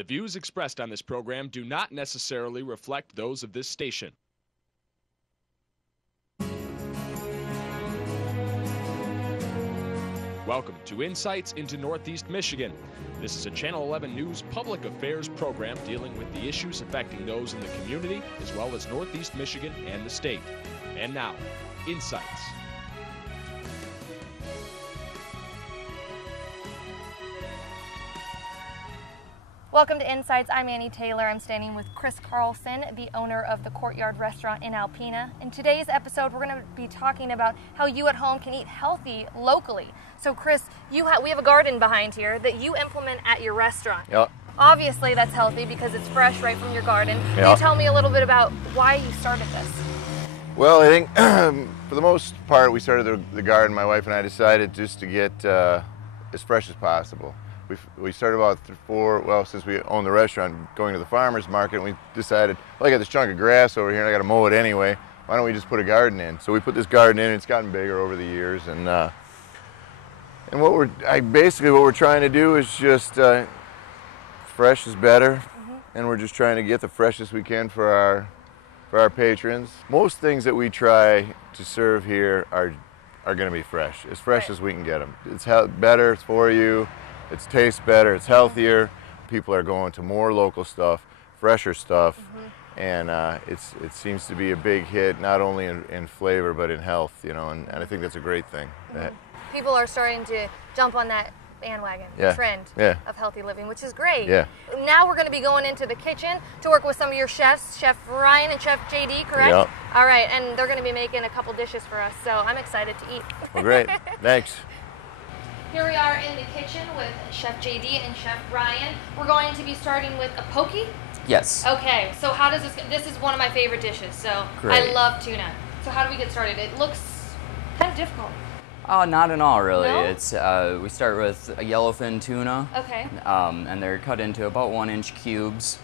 The views expressed on this program do not necessarily reflect those of this station. Welcome to Insights into Northeast Michigan. This is a Channel 11 News public affairs program dealing with the issues affecting those in the community, as well as Northeast Michigan and the state. And now, Insights. Welcome to Insights. I'm Annie Taylor. I'm standing with Chris Carlson, the owner of the Courtyard Restaurant in Alpena. In today's episode, we're going to be talking about how you at home can eat healthy locally. So Chris, we have a garden behind here that you implement at your restaurant. Yep. Obviously that's healthy because it's fresh right from your garden. Yep. Can you tell me a little bit about why you started this? Well, I think for the most part we started the garden. My wife and I decided just to get as fresh as possible. We started about since we own the restaurant, going to the farmer's market, and we decided, well, I got this chunk of grass over here and I got to mow it anyway. Why don't we just put a garden in? So we put this garden in, and it's gotten bigger over the years. And what we're trying to do is just fresh is better, and we're just trying to get the freshest we can for our patrons. Most things that we try to serve here are going to be fresh as we can get them. It's better for you. It tastes better, it's healthier. People are going to more local stuff, fresher stuff, and it seems to be a big hit, not only in flavor, but in health, and I think that's a great thing. People are starting to jump on that bandwagon trend of healthy living, which is great. Yeah. Now we're going to be going into the kitchen to work with some of your chefs, Chef Ryan and Chef JD, correct? Yep. All right, and they're going to be making a couple dishes for us, so I'm excited to eat. Well, great, thanks. Here we are in the kitchen with Chef JD and Chef Ryan. We're going to be starting with a poke? Yes. Okay, so how does this is one of my favorite dishes, so Great. I love tuna. So how do we get started? It looks kind of difficult. Oh, not at all, really. No? It's we start with a yellowfin tuna. Okay. And they're cut into about 1-inch cubes.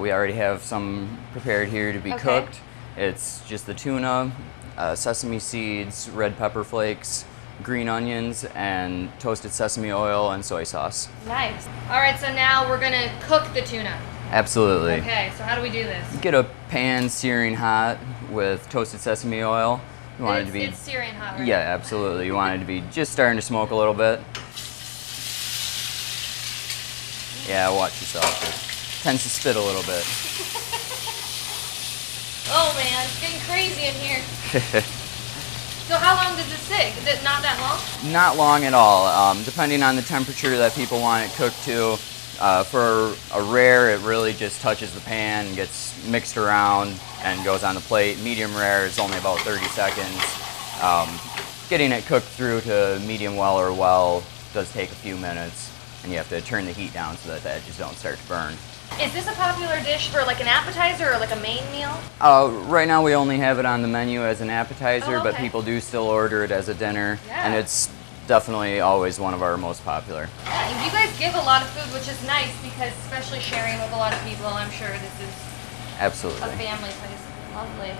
We already have some prepared here to be cooked. It's just the tuna, sesame seeds, red pepper flakes, green onions, and toasted sesame oil and soy sauce. Nice. All right, so now we're gonna cook the tuna. Absolutely. Okay, so how do we do this? Get a pan searing hot with toasted sesame oil. You want it to be. It's searing hot, right? Yeah, absolutely. You want it to be just starting to smoke a little bit. Yeah, watch yourself. It tends to spit a little bit. Oh man, it's getting crazy in here. So how long does this sit? Is it not that long? Not long at all. Depending on the temperature that people want it cooked to. For a rare, it really just touches the pan, gets mixed around, and goes on the plate. Medium rare is only about 30 seconds. Getting it cooked through to medium well or well does take a few minutes, and you have to turn the heat down so that the edges don't start to burn. Is this a popular dish for like an appetizer or like a main meal? Right now we only have it on the menu as an appetizer, but people do still order it as a dinner, and it's definitely always one of our most popular. Yeah, you guys give a lot of food, which is nice because especially sharing with a lot of people, I'm sure this is absolutely a family place. Lovely.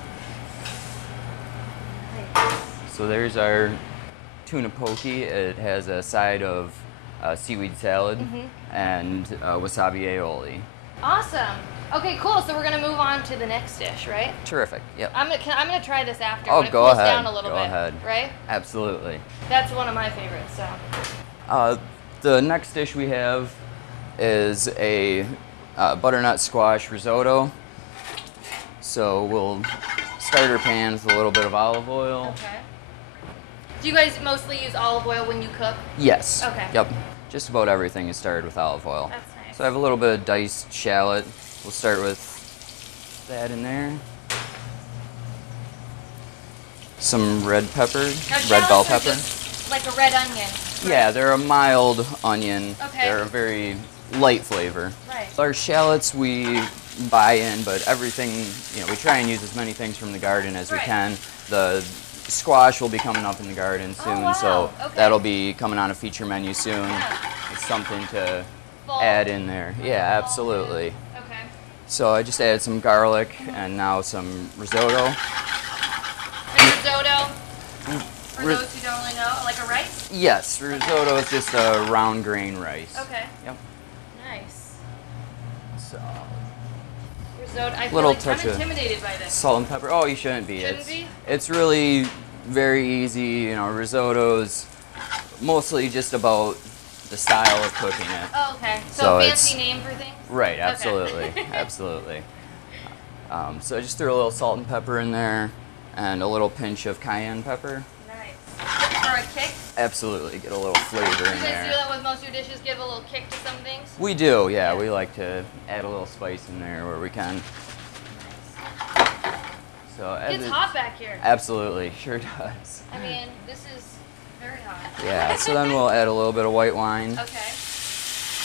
So there's our tuna poke. It has a side of seaweed salad and wasabi aioli. Awesome. Okay, cool. So we're gonna move on to the next dish, right? Terrific. Yep. I'm gonna try this after. Oh, when it go cools ahead. down a little go bit, ahead. right? Absolutely. That's one of my favorites. So. The next dish we have is a butternut squash risotto. So we'll start our pan with a little bit of olive oil. Okay. Do you guys mostly use olive oil when you cook? Yes. Okay. Yep. Just about everything is started with olive oil. That's nice. So I have a little bit of diced shallot. We'll start with that in there. Some red pepper, red bell pepper. Just like a red onion. Right? Yeah, they're a mild onion. Okay. They're a very light flavor. Right. Our shallots we buy in, but everything, we try and use as many things from the garden as we can. The squash will be coming up in the garden soon, so that'll be coming on a feature menu soon. Yeah. It's something to add in there. Yeah, absolutely. Okay. So I just added some garlic and now some risotto. And risotto, for those who don't really know, like a rice? Yes, risotto is just a round grain rice. Okay. Yep. Nice. So, Risotto. I feel little like touch I'm of intimidated by this. salt and pepper. Oh, you shouldn't be. Shouldn't be? It's really very easy. You know, risotto's mostly just about the style of cooking it. Oh, okay. So So it's- fancy name for things? Right, Okay. absolutely, absolutely. So I just threw a little salt and pepper in there, and a little pinch of cayenne pepper. Nice. For a kick? Absolutely, get a little flavor You in guys do there. that with most of your dishes, give a little kick to some things? We do, yeah. We like to add a little spice in there where we can. So as It's it- hot back here. Absolutely, sure does. I mean, this is very hot. Yeah. So then we'll add a little bit of white wine. Okay.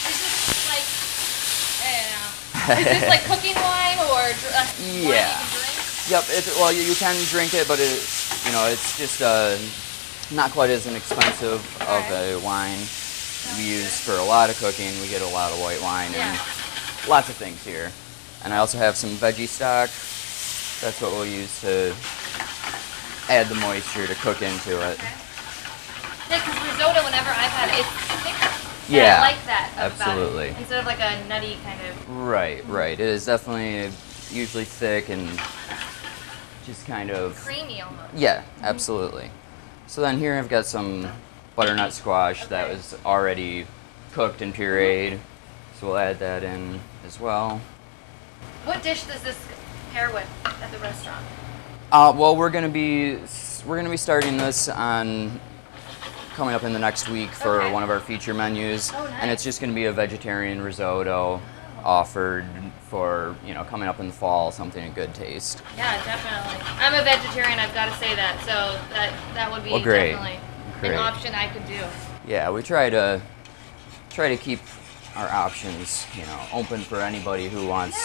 Is this like, I don't know. Is this like cooking wine or wine you Yeah. can drink? Yep. Well, you can drink it, but it's just not quite as inexpensive of a wine we use for a lot of cooking. We get a lot of white wine Yeah. and lots of things here. And I also have some veggie stock. That's what we'll use to add the moisture to cook into it. Okay. Yeah, because risotto, whenever I've had it, it's thicker. And Yeah, I like that about absolutely. it. Instead of like a nutty kind of. Right. It is definitely usually thick and just kind of Creamy almost. Yeah, absolutely. So then here I've got some butternut squash that Okay. was already cooked and pureed. So we'll add that in as well. What dish does this pair with at the restaurant? Well, we're gonna be starting this on coming up in the next week for Okay. one of our feature menus, Oh, and nice. it's just gonna be a vegetarian risotto offered for coming up in the fall, something in good taste. Yeah, definitely. I'm a vegetarian, I've got to say that. So that would be Well, great. definitely Great. an option I could do. Yeah, we try to keep our options, open for anybody who wants,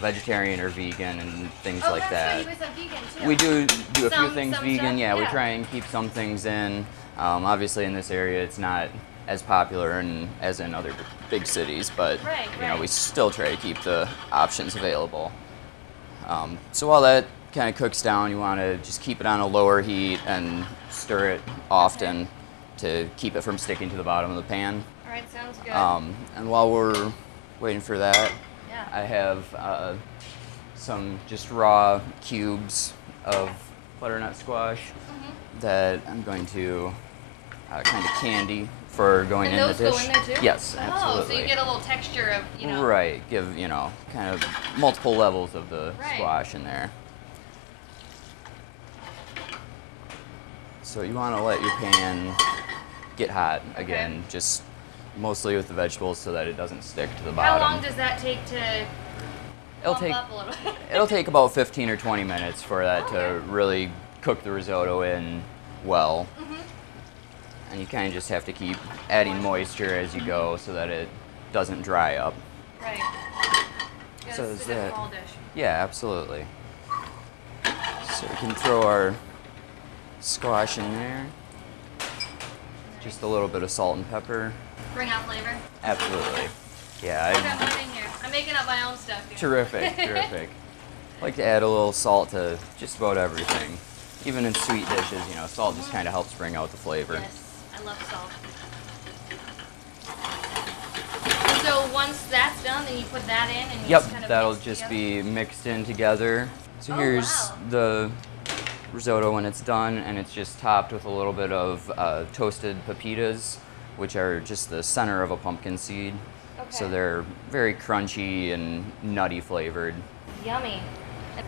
vegetarian or vegan and things Oh, like that's that. right. You guys have vegan too. We do a few Some things vegan. stuff, Yeah, we yeah. try and keep some things in. Obviously, in this area, it's not as popular as in other big cities, but Right. we still try to keep the options available. So while that kind of cooks down, you want to just keep it on a lower heat and stir it often to keep it from sticking to the bottom of the pan. All right, sounds good. And while we're waiting for that, Yeah. I have some just raw cubes of butternut squash that I'm going to kind of candy for going And in those the dish. go in there too? Yes, Oh, absolutely. so you get a little texture of, Right, give, kind of multiple levels of the Right. squash in there. So you want to let your pan get hot again, just mostly with the vegetables so that it doesn't stick to the How bottom. long does that take to It'll bump take up a little bit? it'll take about 15 or 20 minutes for that to really cook the risotto in well. And you kind of just have to keep adding moisture as you go so that it doesn't dry up. Right. Yeah, So this is is a good that- fall dish. Yeah, absolutely. So we can throw our squash in there. Just a little bit of salt and pepper. Bring out flavor. Absolutely. Yeah, Look, I'm learning here. I'm making up my own stuff here. terrific, terrific. I like to add a little salt to just about everything. Even in sweet dishes, salt just kind of helps bring out the flavor. Yes, I love salt. And so once that's done, then you put that in and you Yep, just kind of that'll mix it just together? be mixed in together. So Oh, here's wow. the risotto when it's done, and it's just topped with a little bit of toasted pepitas, which are just the center of a pumpkin seed. So Okay. they're very crunchy and nutty flavored. Yummy.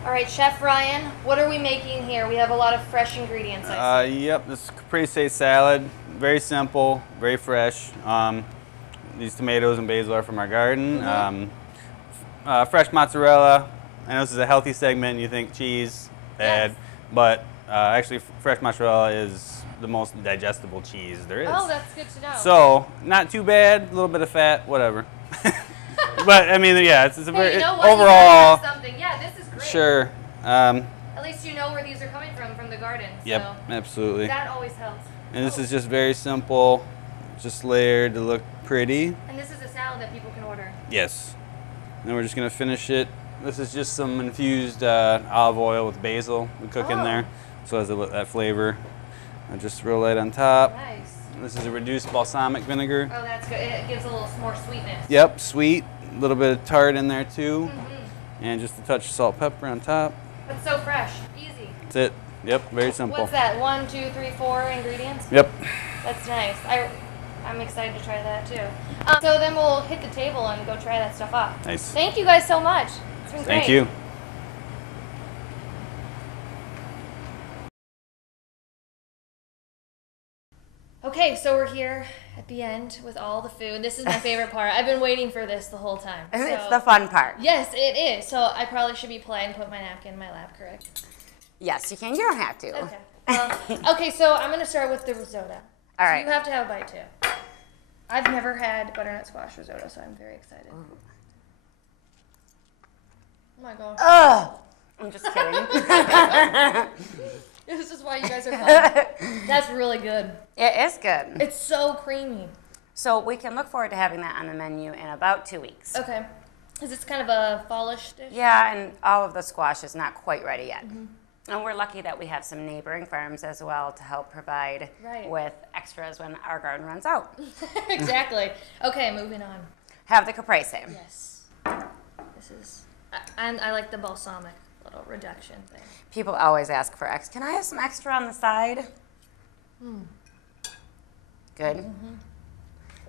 All right, Chef Ryan, what are we making here? We have a lot of fresh ingredients. I see. Yep, this is caprese salad. Very simple, very fresh. These tomatoes and basil are from our garden. Fresh mozzarella. I know this is a healthy segment. You think cheese, bad, Yes. but actually, fresh mozzarella is the most digestible cheese there is. Oh, that's good to know. So not too bad. A little bit of fat, whatever. But I mean, yeah, it's a hey, very you know what? overall. You gotta have something. Yeah, this is great. Sure. At least you know where these are coming from the garden. Yep, So absolutely. that always helps. And this is just very simple, just layered to look pretty. And this is a salad that people can order. Yes. Then we're just gonna finish it. This is just some infused olive oil with basil we cook in Oh. there, so as that flavor. And just roll that on top. Nice. This is a reduced balsamic vinegar. Oh, that's good. It gives a little more sweetness. Yep, sweet. A little bit of tart in there too, and just a touch of salt, pepper on top. It's so fresh, easy. That's it. Yep, very simple. What's that? 1, 2, 3, 4 ingredients? Yep. That's nice. I'm excited to try that too. So then we'll hit the table and go try that stuff off. Nice. Thank you guys so much. It's been great. Thank you. Okay, so we're here at the end with all the food. This is my favorite part. I've been waiting for this the whole time. It's the fun part. Yes, it is. So I probably should be polite and put my napkin in my lap, correct? Yes, you can. You don't have to. Okay. Well, okay, so I'm going to start with the risotto. All right. So you have to have a bite too. I've never had butternut squash risotto, so I'm very excited. Ooh. Oh my gosh. Ugh. I'm just kidding. This is why you guys are fun. That's really good. It is good. It's so creamy. So we can look forward to having that on the menu in about 2 weeks. Okay. Is this kind of a fallish dish? Yeah, and all of the squash is not quite ready yet. And we're lucky that we have some neighboring farms as well to help provide with extras when our garden runs out. Exactly. Okay, moving on. Have the caprese. Yes. This is, and I like the balsamic little reduction thing. People always ask for extra. Can I have some extra on the side? Good.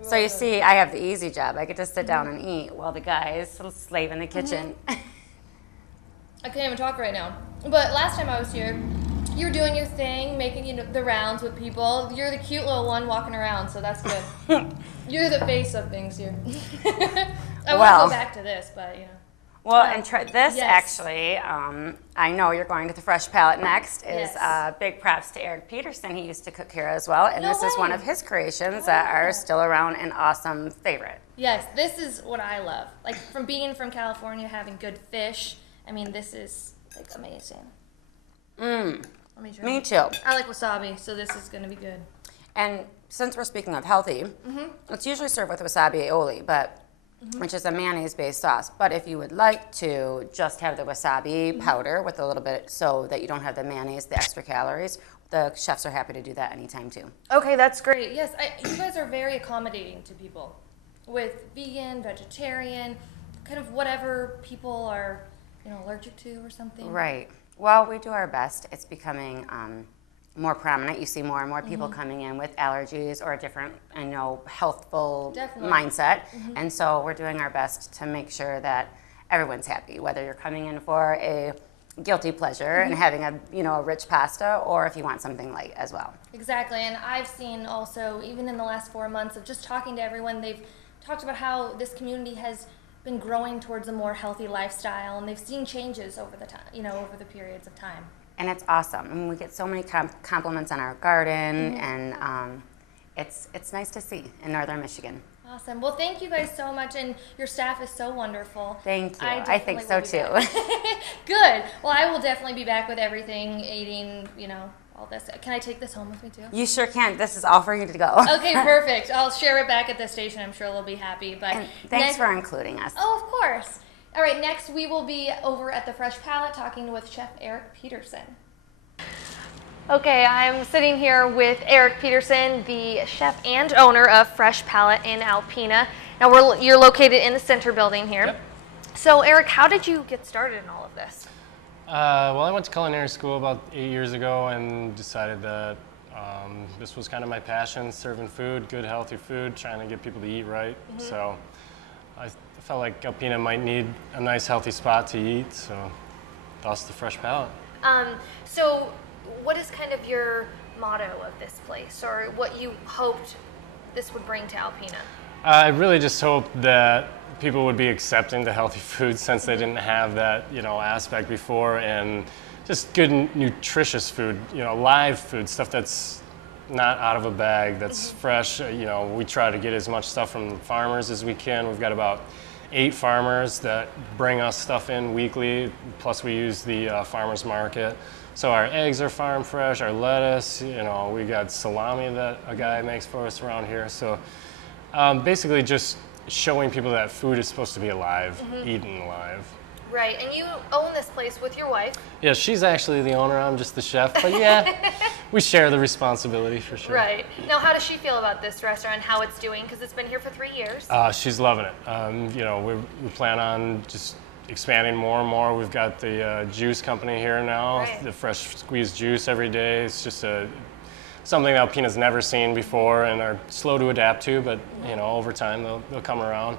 So you see, I have the easy job. I get to sit down and eat while the guys slave in the kitchen. I can't even talk right now. But last time I was here, you were doing your thing, making the rounds with people. You're the cute little one walking around, so that's good. You're the face of things here. I won't go back to this, but you know. Well, and this actually, I know you're going to the Fresh Palate next, is big props to Eric Peterson. He used to cook here as well, and this is one of his creations that are still around, an awesome favorite. Yes, this is what I love. Like, from being from California, having good fish, I mean, this is like amazing. Let me try. Me too. I like wasabi, so this is going to be good. And since we're speaking of healthy, it's usually served with wasabi aioli, but which is a mayonnaise-based sauce. But if you would like to just have the wasabi powder with a little bit so that you don't have the mayonnaise, the extra calories, the chefs are happy to do that anytime too. Okay, that's great. Yes, you guys are very accommodating to people with vegan, vegetarian, kind of whatever people are, you know, allergic to or something. Right. Well, we do our best. It's becoming more prominent. You see more and more people coming in with allergies or a different, you know, healthful mindset. And so we're doing our best to make sure that everyone's happy, whether you're coming in for a guilty pleasure and having a, you know, a rich pasta, or if you want something light as well. Exactly. And I've seen also, even in the last 4 months of just talking to everyone, they've talked about how this community has been growing towards a more healthy lifestyle, and they've seen changes over the time, you know, over the periods of time. And it's awesome. I mean, we get so many compliments on our garden, and it's nice to see in northern Michigan. Awesome. Well, thank you guys so much, and your staff is so wonderful. Thank you. I think so too. Good. Well, I will definitely be back with everything, eating, you know, all this. Can I take this home with me too? You sure can. This is all for you to go. Okay, perfect. I'll share it back at the station. I'm sure they'll be happy. But and thanks for including us. Oh, of course. All right, next we will be over at the Fresh Palate talking with Chef Eric Peterson. Okay, I'm sitting here with Eric Peterson, the chef and owner of Fresh Palate in Alpena. Now, you're located in the center building here. Yep. So, Eric, how did you get started in all of this? Well, I went to culinary school about 8 years ago and decided that this was kind of my passion, serving food, good, healthy food, trying to get people to eat right. So I felt like Alpena might need a nice, healthy spot to eat, so thus the Fresh Palate. So what is kind of your motto of this place, or what you hoped this would bring to Alpena? I really just hoped that people would be accepting to healthy food since they didn't have that, you know, aspect before, and just good, nutritious food, you know, live food, stuff that's not out of a bag, that's fresh. You know, we try to get as much stuff from the farmers as we can. We've got about 8 farmers that bring us stuff in weekly, plus we use the farmers market. So our eggs are farm fresh, our lettuce, you know, we got salami that a guy makes for us around here. So basically just showing people that food is supposed to be alive, eaten alive. Right, and you own this place with your wife. Yeah, she's actually the owner, I'm just the chef, but yeah, we share the responsibility for sure. Right. Now, how does she feel about this restaurant and how it's doing? Because it's been here for 3 years. She's loving it. You know, we plan on just expanding more and more. We've got the juice company here now, Right. the fresh squeezed juice every day. It's just something that Alpina's never seen before and are slow to adapt to, but you know, over time they'll come around.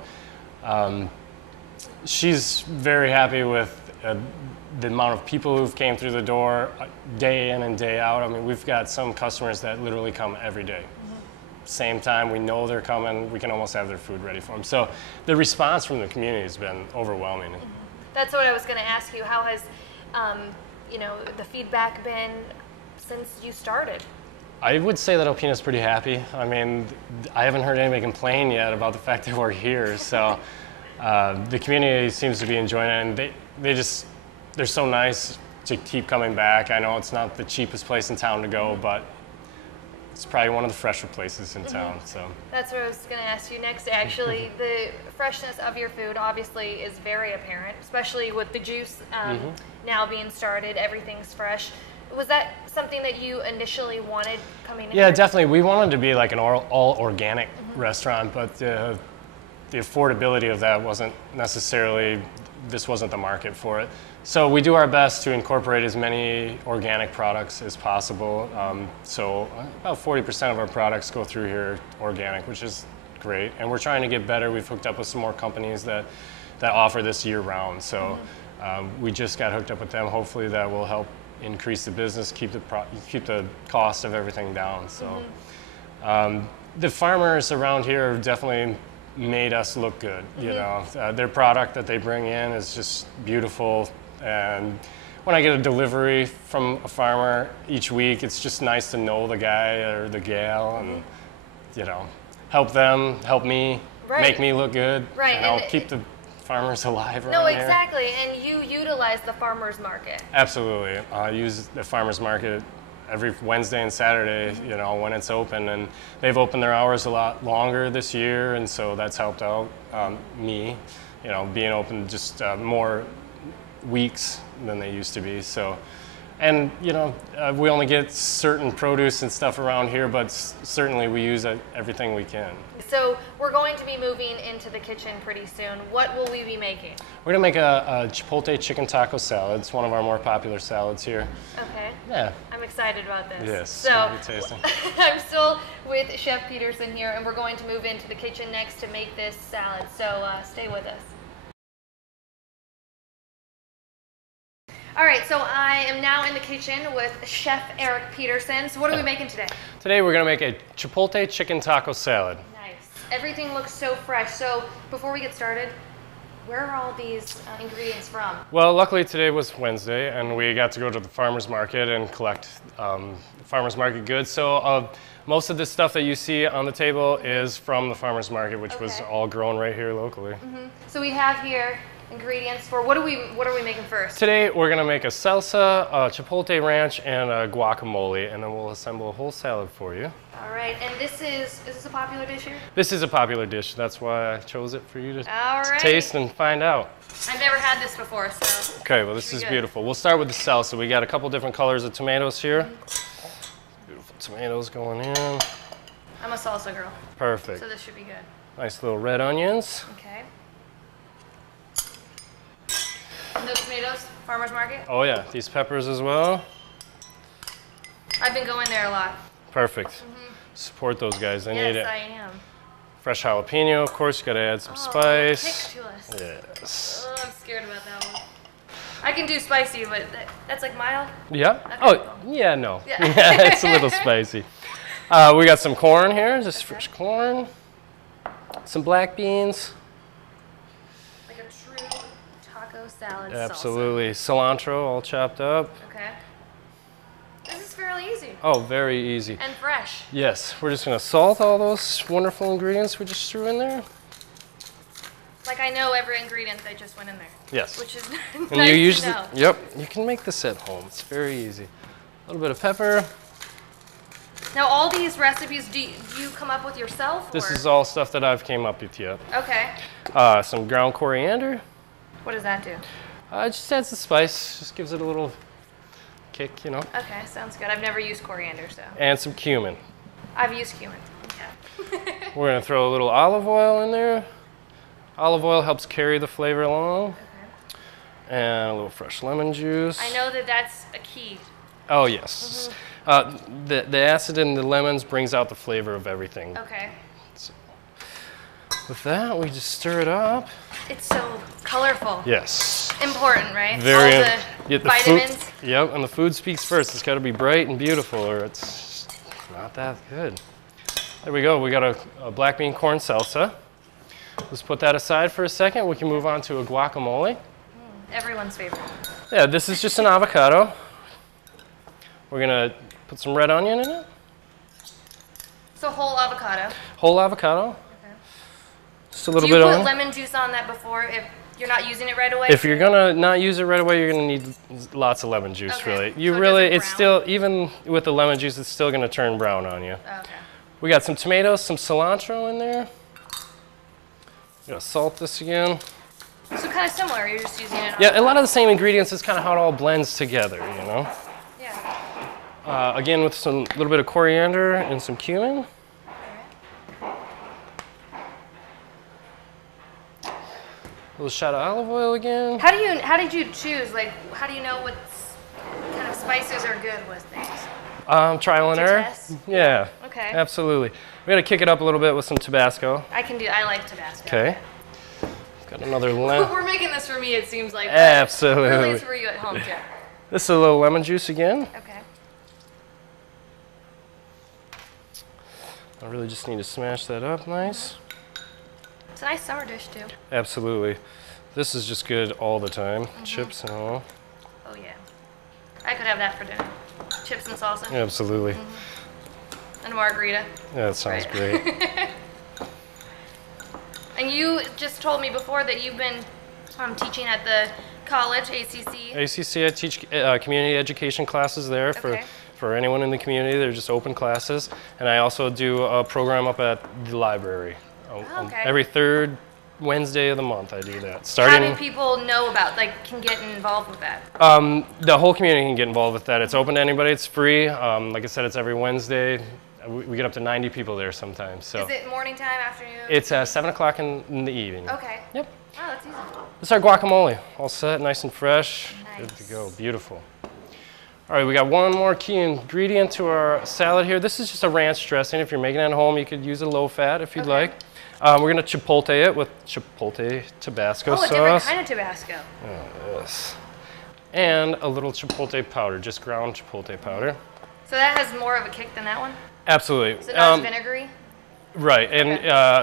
She's very happy with the amount of people who've came through the door day in and day out. I mean, we've got some customers that literally come every day. Same time, we know they're coming, we can almost have their food ready for them. So the response from the community has been overwhelming. That's what I was going to ask you. How has, you know, the feedback been since you started? I would say that Alpina's pretty happy. I mean, I haven't heard anybody complain yet about the fact that we're here. So the community seems to be enjoying it, and they're so nice to keep coming back. I know it's not the cheapest place in town to go, but it's probably one of the fresher places in town. So that's what I was going to ask you next. Actually, the freshness of your food obviously is very apparent, especially with the juice now being started. Everything's fresh. Was that something that you initially wanted coming in? Yeah, definitely. We wanted to be like an all organic restaurant, but the affordability of that wasn't necessarily, this wasn't the market for it. So we do our best to incorporate as many organic products as possible. So about 40% of our products go through here organic, which is great. And we're trying to get better. We've hooked up with some more companies that offer this year round. So we just got hooked up with them. Hopefully that will help increase the business, keep the cost of everything down. So the farmers around here have definitely made us look good. You know, their product that they bring in is just beautiful. And when I get a delivery from a farmer each week, it's just nice to know the guy or the gal and, you know, help them, help me, make me look good. Right. And I'll keep the farmers alive around here. No, exactly. And you utilize the farmers market. Absolutely. I use the farmers market every Wednesday and Saturday, you know, when it's open. And they've opened their hours a lot longer this year, and so that's helped out me, you know, being open just more weeks than they used to be. So, and you know, we only get certain produce and stuff around here, but certainly we use everything we can. So we're going to be moving into the kitchen pretty soon. What will we be making? We're gonna make a chipotle chicken taco salad. It's one of our more popular salads here. Okay. Yeah. I'm excited about this. Yes. So tasty. I'm still with Chef Peterson here, and we're going to move into the kitchen next to make this salad. So stay with us. All right, so I am now in the kitchen with Chef Eric Peterson. So what are we making today? Today we're gonna make a chipotle chicken taco salad. Nice. Everything looks so fresh. So before we get started, where are all these ingredients from? Well, luckily today was Wednesday, and we got to go to the farmer's market and collect farmer's market goods. So most of the stuff that you see on the table is from the farmer's market, which was all grown right here locally. So we have here ingredients for, what are we making first? Today we're gonna make a salsa, a chipotle ranch, and a guacamole, and then we'll assemble a whole salad for you. All right, and is this a popular dish here? This is a popular dish. That's why I chose it for you to right. taste and find out. I've never had this before, so. Okay, well this is beautiful. We'll start with the salsa. We got a couple different colors of tomatoes here. Beautiful tomatoes going in. I'm a salsa girl. Perfect. So this should be good. Nice little red onions. Okay. And those tomatoes, farmer's market? Oh yeah, these peppers as well. I've been going there a lot. Perfect. Support those guys, they need it. Yes, I am. Fresh jalapeno, of course, you gotta add some spice. Pick to us. Yes. Oh, I'm scared about that one. I can do spicy, but that's like mild? Yeah? Okay, Oh, cool. yeah, no. Yeah. Yeah, it's a little spicy. We got some corn here, just fresh corn. Some black beans. Like a true taco salad Absolutely. Cilantro all chopped up. salsa. Okay. This is fairly easy. Oh, very easy. And fresh. Yes, we're just gonna salt all those wonderful ingredients we just threw in there. Like I know every ingredient that just went in there. Yes. Which is And nice you to usually, know. yep, you can make this at home. It's very easy. A little bit of pepper. Now all these recipes, do you come up with yourself? This or? is all stuff that I've came up with yet. Okay. Some ground coriander. What does that do? It just adds the spice, just gives it a little kick, you know. Okay, sounds good. I've never used coriander, so. And some cumin. I've used cumin. Okay. We're gonna throw a little olive oil in there. Olive oil helps carry the flavor along. Okay. And a little fresh lemon juice. I know that that's a key. Oh, yes. The acid in the lemons brings out the flavor of everything. Okay. So, with that, we just stir it up. It's so colorful. Yes. Important, right? Very. All the vitamins. Food, yep, and the food speaks first. It's got to be bright and beautiful, or it's not that good. There we go. We got a black bean corn salsa. Let's put that aside for a second. We can move on to a guacamole. Everyone's favorite. Yeah, this is just an avocado. We're gonna put some red onion in it. So whole avocado. Whole avocado. Okay. Just a little bit on. Do you put lemon juice on that before if you're not using it right away? If you're gonna not use it right away, you're gonna need lots of lemon juice. Okay. Really, you so really, it's still, even with the lemon juice, it's still gonna turn brown on you. Okay. We got some tomatoes, some cilantro in there. We're gonna salt this again. So kind of similar. You're just using it. Yeah, a lot of the same ingredients. It's kind of how it all blends together, you know. Yeah. Again, with some little bit of coriander and some cumin. A little shot of olive oil again. How did you choose? Like, how do you know what kind of spices are good with things? Trial and error. Test? Yeah. Okay. Absolutely. We got to kick it up a little bit with some Tabasco. I like Tabasco. Okay. Got another We're making this for me, it seems like. Absolutely. Really, it's for you at home, too. This is a little lemon juice again. Okay. I really just need to smash that up nice. It's a nice summer dish, too. Absolutely. This is just good all the time. Chips and all. Oh, yeah. I could have that for dinner. Chips and salsa. Absolutely. And a margarita. Yeah, that sounds great. And you just told me before that you've been teaching at the college, ACC. ACC, I teach community education classes there for anyone in the community. They're just open classes. And I also do a program up at the library. Every third Wednesday of the month I do that. How do people know about, can get involved with that? The whole community can get involved with that. It's open to anybody, it's free. Like I said, it's every Wednesday. We get up to 90 people there sometimes. So. Is it morning time, afternoon? It's 7 o'clock in the evening. Okay. Yep. Oh, that's easy. This is our guacamole. All set, nice and fresh. Nice. Good to go, beautiful. All right, we got one more key ingredient to our salad here. This is just a ranch dressing. If you're making it at home, you could use a low fat if you'd like. We're gonna chipotle it with chipotle Tabasco sauce. Oh, a different kind of Tabasco. Oh, yes. And a little chipotle powder, just ground chipotle powder. So that has more of a kick than that one? Absolutely. So not as vinegary? Right, and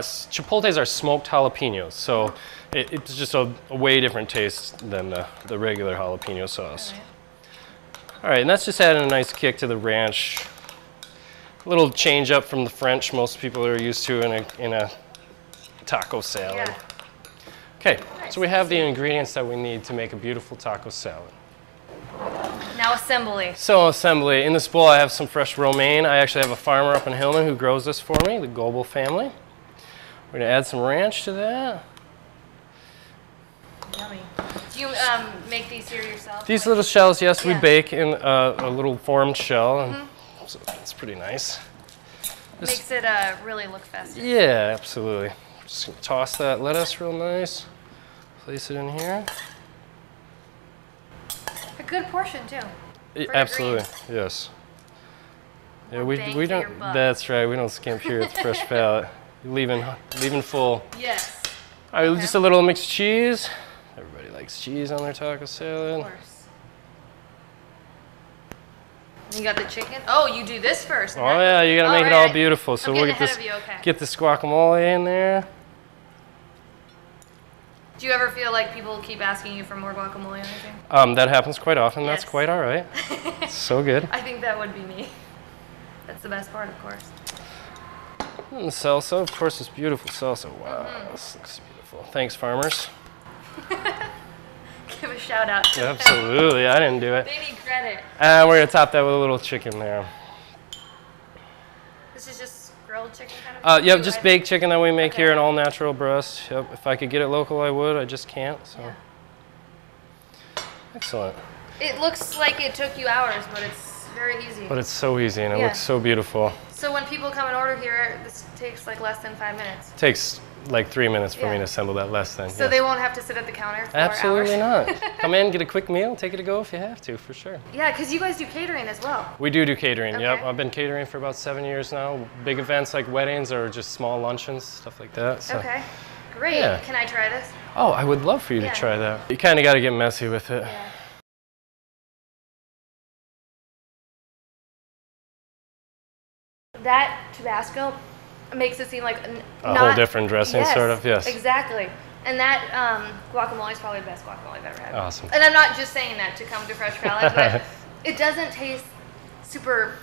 chipotles are smoked jalapenos, so it's just a way different taste than the regular jalapeno sauce. All right, and that's just adding a nice kick to the ranch. A little change up from the French most people are used to in a taco salad. Yeah. Okay, so we have the ingredients that we need to make a beautiful taco salad. Now assembly. So assembly. In this bowl I have some fresh romaine. I actually have a farmer up in Hillman who grows this for me, the Goebel family. We're gonna add some ranch to that. Yummy. Do you make these here yourself? These little shells, yes, we bake in a little formed shell, and so it's pretty nice. Makes it really look festive. Yeah, absolutely. Just gonna toss that lettuce real nice. Place it in here. A good portion too. Absolutely, yes. Yeah, we don't. That's right. We don't skimp here at the Fresh Palate. Leaving full. Yes. All right, just a little mixed cheese. Everybody likes cheese on their taco salad. Of course. You got the chicken. Oh, you do this first. Oh yeah, you gotta make it all beautiful. So we'll get this guacamole in there. Do you ever feel like people keep asking you for more guacamole or anything? That happens quite often. Yes. That's quite all right. So good. I think that would be me. That's the best part, of course. And the salsa, of course, is beautiful salsa. Wow, this looks beautiful. Thanks, farmers. Give a shout out to them. Absolutely, I didn't do it. They need credit. And we're gonna top that with a little chicken there. This is just grilled chicken kind of? Yep, just baked chicken that we make here, an all-natural breast. Yep, if I could get it local, I would. I just can't. So, excellent. It looks like it took you hours, but it's very easy. But it's so easy and it looks so beautiful. So when people come and order here, this takes like less than 5 minutes. It takes like 3 minutes for me to assemble that, less than. So they won't have to sit at the counter for Absolutely hours? not. Come in, get a quick meal, take it to go if you have to, for sure. Yeah, because you guys do catering as well. We do catering, yep. I've been catering for about 7 years now. Big events like weddings or just small luncheons, stuff like that. So. Okay, great. Yeah. Can I try this? Oh, I would love for you to try that. You kind of got to get messy with it. Yeah. That Tabasco makes it seem like a whole different dressing, sort of, yes. Exactly. And that guacamole is probably the best guacamole I've ever had. Awesome. And I'm not just saying that to come to Fresh Palate, but it doesn't taste super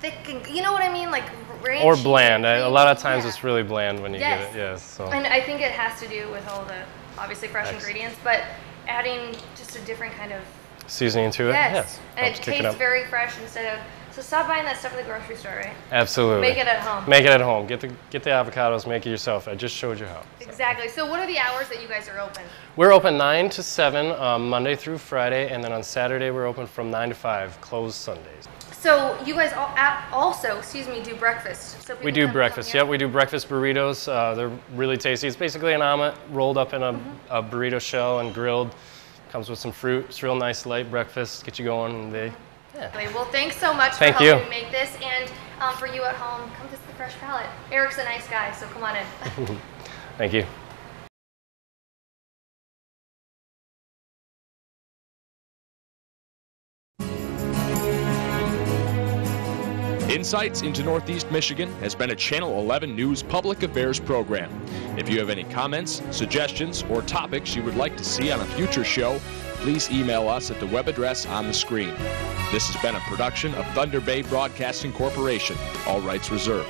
thick and, you know what I mean? Like ranchy. Or bland. A lot of times it's really bland when you get it, yes. So. And I think it has to do with all the, obviously, fresh ingredients, but adding just a different kind of seasoning to it? Yes. And it tastes very fresh instead of, so stop buying that stuff at the grocery store, right? Absolutely. Make it at home. Make it at home. Get the avocados, make it yourself. I just showed you how. So. Exactly. So what are the hours that you guys are open? We're open 9 to 7, Monday through Friday, and then on Saturday we're open from 9 to 5, closed Sundays. So you guys also, do breakfast. So we do breakfast, yep. We do breakfast burritos. They're really tasty. It's basically an omelet rolled up in a burrito shell and grilled. Comes with some fruit. It's real nice light breakfast. Get you going. Well, thanks so much for helping me make this. And for you at home, come visit the Fresh Palate. Eric's a nice guy, so come on in. Thank you. Insights into Northeast Michigan has been a Channel 11 News public affairs program. If you have any comments, suggestions, or topics you would like to see on a future show, please email us at the web address on the screen. This has been a production of Thunder Bay Broadcasting Corporation. All rights reserved.